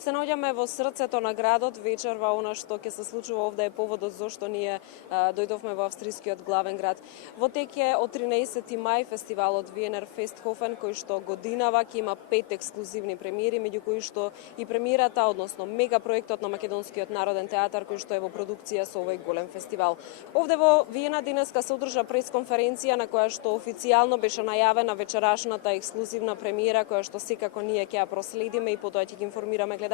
Се наоѓаме во срцето на градот, вечерва она што ќе се случува овде е поводот зошто ние дојдовме во австрискиот главен град. Во тек е од 13 мај фестивалот Wiener Festhofen, кој што годинава ќе има 5 ексклузивни премиери, меѓу кои што и премиерата, односно мега проектот на Македонскиот народен театар кој што е во продукција со овој голем фестивал. Овде во Виена денеска се одржа пресконференција на која што официјално беше најавена вечерашната ексклузивна премиера која што секако ние ќе ја проследиме и потоа ќе ги информираме гледачите.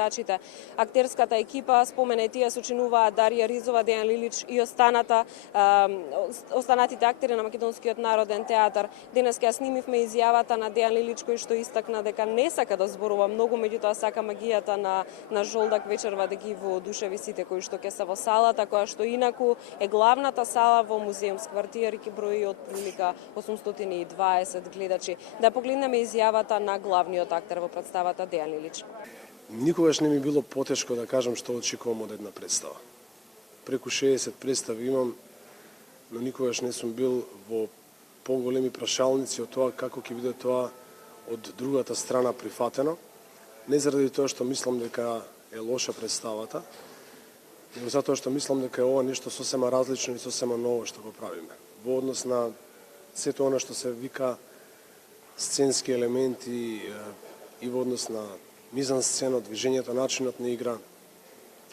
Актерската екипа споменетија сочинуваат Дарија Ризова, Дејан Лилич и останатите актери на Македонскиот народен театар. Денес ја снимивме изјавата на Дејан Лилич кој што истакна дека не сака да зборува многу, меѓутоа сака магијата на Жолдак вечерва да ги воодушеви сите кои што ќе се во салата, која што инаку е главната сала во музеумски квартир и ќе брои од прилика 820 гледачи. Да погледнеме изјавата на главниот актер во представата Дејан Лилич. Никогаш не ми било потешко да кажам што очекувам од една представа. Преку 60 представи имам, но никогаш не сум бил во поголеми прашалници од тоа како ќе биде тоа од другата страна прифатено. Не заради тоа што мислам дека е лоша представата, но затоа што мислам дека е ова нешто сосема различно и сосема ново што го правиме. Во однос на сето она што се вика сценски елементи и во однос на мизансцена, движењето, начинот на игра,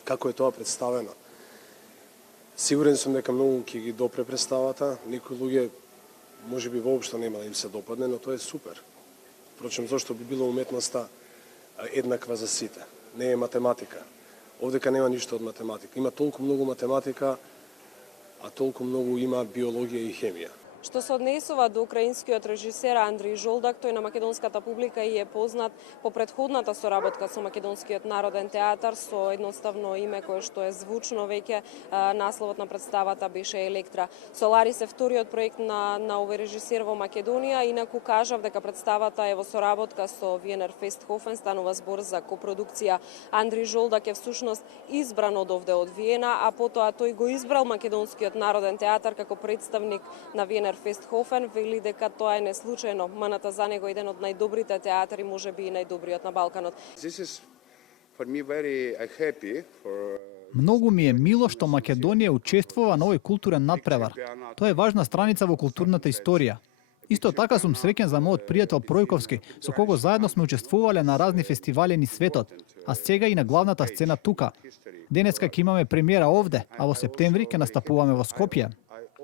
како е тоа представено. Сигурен сум дека многу ќе ги допре представата, некои луѓе можеби воопшто нема да им се допадне, но тоа е супер. Впрочем, зошто би била уметноста еднаква за сите? Не е математика. Овдека нема ништо од математика. Има толку многу математика, а толку многу има биологија и хемија. Што се однесува до украинскиот режисер Андриј Жолдак, тој на македонската публика и е познат по претходната соработка со Македонскиот народен театар со едноставно име кое што е звучно веќе. Насловот на представата беше Електра. Соларис е вториот проект на овој режисер во Македонија, инаку кажав дека представата е во соработка со Wiener Festhofen, станува збор за копродукција. Андриј Жолдак е всушност избран од овде од Виена, а потоа тој го избрал Македонскиот народен театар како представник на Wiener Festhofen, вели дека тоа е неслучајно. Маната за него еден од најдобрите театри, можеби и најдобриот на Балканот. Многу ми е мило што Македонија учествува на овој културен надпревар. Тоа е важна страница во културната историја. Исто така сум среќен за мојот пријател Пројковски, со кого заедно сме учествувале на разни фестивали низ светот, а сега и на главната сцена тука. Денеска ќе имаме премиера овде, а во септември ќе настапуваме во Скопје.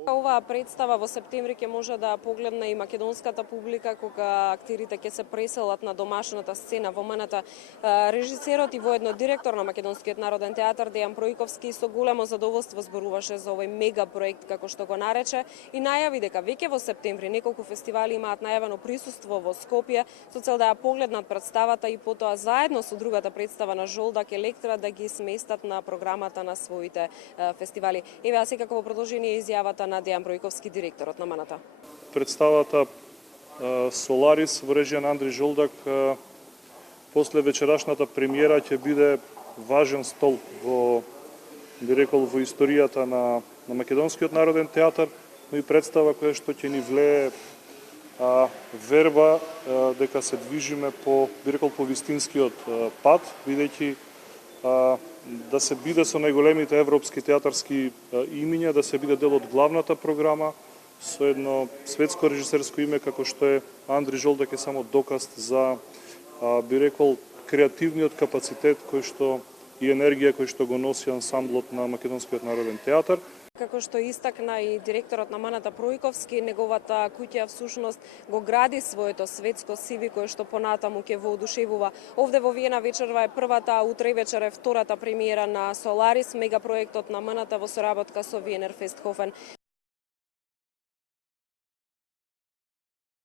Оваа представа во септември ќе може да погледне и македонската публика кога актерите ќе се преселат на домашната сцена во МНТ. Режисерот и воедно директор на Македонскиот народен театар Дејан Пројковски со големо задоволство зборуваше за овој мега проект како што го нарече и најави дека веќе во септември неколку фестивали имаат најавено присуство во Скопје со цел да ја погледнат представата и потоа заедно со другата представа на Жолдак Електра да ги сместат на програмата на своите фестивали. Еве секако во продолжение изјавата на Дејан Пројковски, директорот на МНТ. Представата Соларис во режија на Андриј Жолдак после вечерашната премиера ќе биде важен столб во, би рекол, во историјата на Македонскиот народен театар, но и представа која што ќе ни влее верба дека се движиме по, би рекол, по вистинскиот пат, бидејќи да се биде со најголемите европски театарски имиња, да се биде дел од главната програма, со едно светско режисерско име како што е Андриј Жолдак е само доказ за, би рекол, креативниот капацитет кој што и енергија кој што го носи ансамблот на Македонскиот народен театар. Како што истакна и директорот на МНТ Пројковски, неговата куќа всушност го гради своето светско CV кое што понатаму ќе воодушевува. Овде во Виена вечерва е првата, а утре вечер е втората премиера на Соларис, мегапроектот на МНТ во соработка со Wiener Festhofen.